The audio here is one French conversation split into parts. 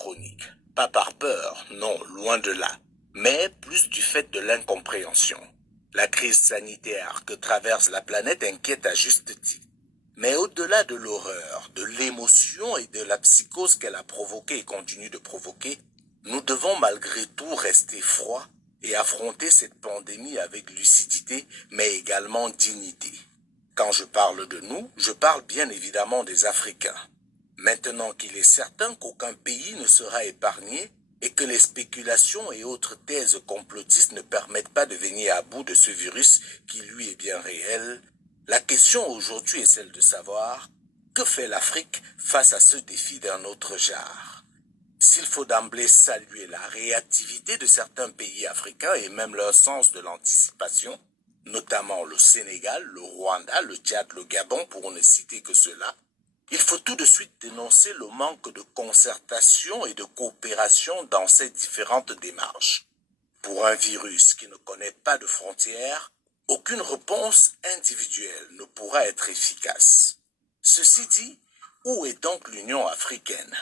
chronique. Pas par peur, non, loin de là, mais plus du fait de l'incompréhension. La crise sanitaire que traverse la planète inquiète à juste titre. Mais au-delà de l'horreur, de l'émotion et de la psychose qu'elle a provoquée et continue de provoquer, nous devons malgré tout rester froids et affronter cette pandémie avec lucidité, mais également dignité. Quand je parle de nous, je parle bien évidemment des Africains. Maintenant qu'il est certain qu'aucun pays ne sera épargné et que les spéculations et autres thèses complotistes ne permettent pas de venir à bout de ce virus qui lui est bien réel, la question aujourd'hui est celle de savoir que fait l'Afrique face à ce défi d'un autre genre. S'il faut d'emblée saluer la réactivité de certains pays africains et même leur sens de l'anticipation, notamment le Sénégal, le Rwanda, le Tchad, le Gabon, pour ne citer que cela, il faut tout de suite dénoncer le manque de concertation et de coopération dans ces différentes démarches. Pour un virus qui ne connaît pas de frontières, aucune réponse individuelle ne pourra être efficace. Ceci dit, où est donc l'Union africaine?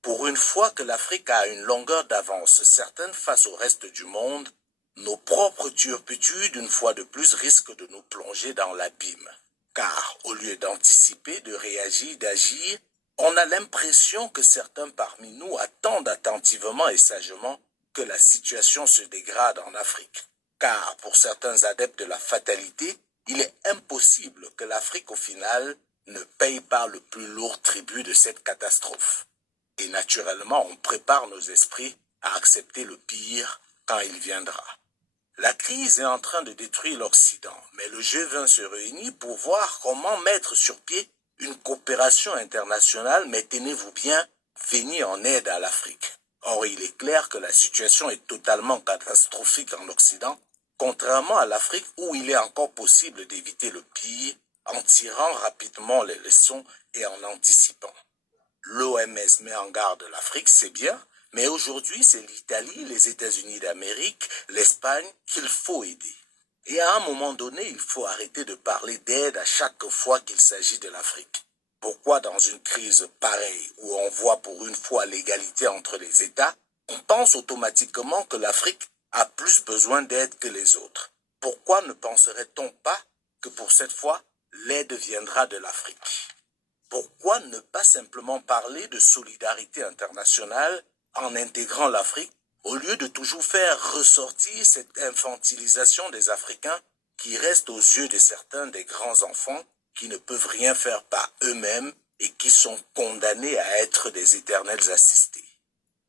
Pour une fois que l'Afrique a une longueur d'avance certaine face au reste du monde, nos propres turpitudes, une fois de plus, risquent de nous plonger dans l'abîme. Car, au lieu d'anticiper, de réagir, d'agir, on a l'impression que certains parmi nous attendent attentivement et sagement que la situation se dégrade en Afrique. Car, pour certains adeptes de la fatalité, il est impossible que l'Afrique, au final, ne paye pas le plus lourd tribut de cette catastrophe. Et naturellement, on prépare nos esprits à accepter le pire quand il viendra. La crise est en train de détruire l'Occident, mais le G20 se réunit pour voir comment mettre sur pied une coopération internationale, mais tenez-vous bien, venir en aide à l'Afrique. Or, il est clair que la situation est totalement catastrophique en Occident, contrairement à l'Afrique où il est encore possible d'éviter le pire en tirant rapidement les leçons et en anticipant. L'OMS met en garde l'Afrique, c'est bien, mais aujourd'hui c'est l'Italie, les États-Unis d'Amérique, l'Espagne qu'il faut aider. Et à un moment donné, il faut arrêter de parler d'aide à chaque fois qu'il s'agit de l'Afrique. Pourquoi dans une crise pareille, où on voit pour une fois l'égalité entre les États, on pense automatiquement que l'Afrique a plus besoin d'aide que les autres? Pourquoi ne penserait-on pas que pour cette fois, l'aide viendra de l'Afrique? Pourquoi ne pas simplement parler de solidarité internationale en intégrant l'Afrique au lieu de toujours faire ressortir cette infantilisation des Africains qui reste aux yeux de certains des grands enfants qui ne peuvent rien faire par eux-mêmes et qui sont condamnés à être des éternels assistés.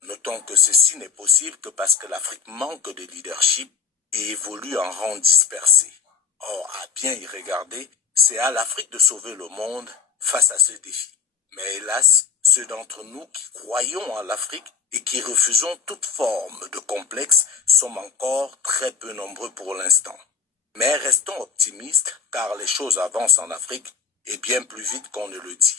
Notons que ceci n'est possible que parce que l'Afrique manque de leadership et évolue en rang dispersé. Or, à bien y regarder, c'est à l'Afrique de sauver le monde face à ce défi. Mais hélas, ceux d'entre nous qui croyons en l'Afrique et qui refusons toute forme de complexe sommes encore très peu nombreux pour l'instant. Mais restons optimistes car les choses avancent en Afrique et bien plus vite qu'on ne le dit.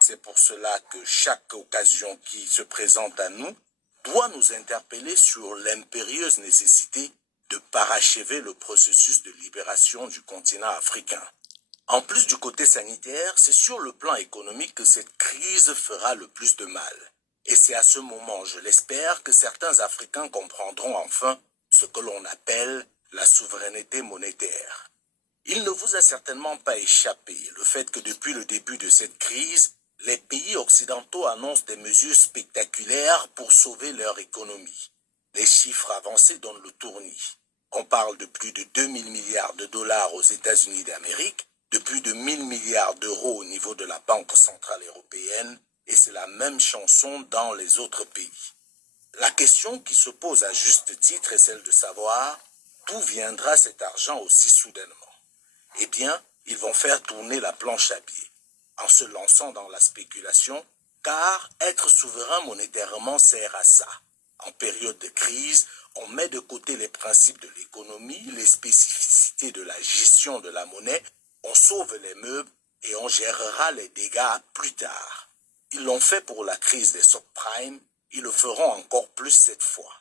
C'est pour cela que chaque occasion qui se présente à nous doit nous interpeller sur l'impérieuse nécessité de parachever le processus de libération du continent africain. En plus du côté sanitaire, c'est sur le plan économique que cette crise fera le plus de mal. Et c'est à ce moment, je l'espère, que certains Africains comprendront enfin ce que l'on appelle la souveraineté monétaire. Il ne vous a certainement pas échappé le fait que depuis le début de cette crise, les pays occidentaux annoncent des mesures spectaculaires pour sauver leur économie. Les chiffres avancés donnent le tournis. On parle de plus de 2000 milliards de dollars aux États-Unis d'Amérique, de plus de 1000 milliards d'euros au niveau de la Banque centrale européenne, et c'est la même chanson dans les autres pays. La question qui se pose à juste titre est celle de savoir d'où viendra cet argent aussi soudainement. Eh bien, ils vont faire tourner la planche à billets, en se lançant dans la spéculation, car être souverain monétairement sert à ça. En période de crise, on met de côté les principes de l'économie, les spécificités de la gestion de la monnaie, on sauve les meubles et on gérera les dégâts plus tard. Ils l'ont fait pour la crise des subprimes, ils le feront encore plus cette fois.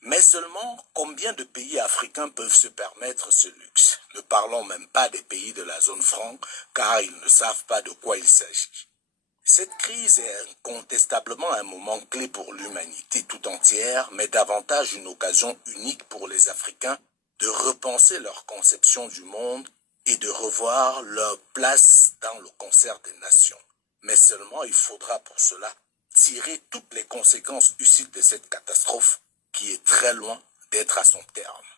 Mais seulement, combien de pays africains peuvent se permettre ce luxe? Ne parlons même pas des pays de la zone franc, car ils ne savent pas de quoi il s'agit. Cette crise est incontestablement un moment clé pour l'humanité tout entière, mais davantage une occasion unique pour les Africains de repenser leur conception du monde et de revoir leur place dans le concert des nations. Mais seulement il faudra pour cela tirer toutes les conséquences issues de cette catastrophe qui est très loin d'être à son terme.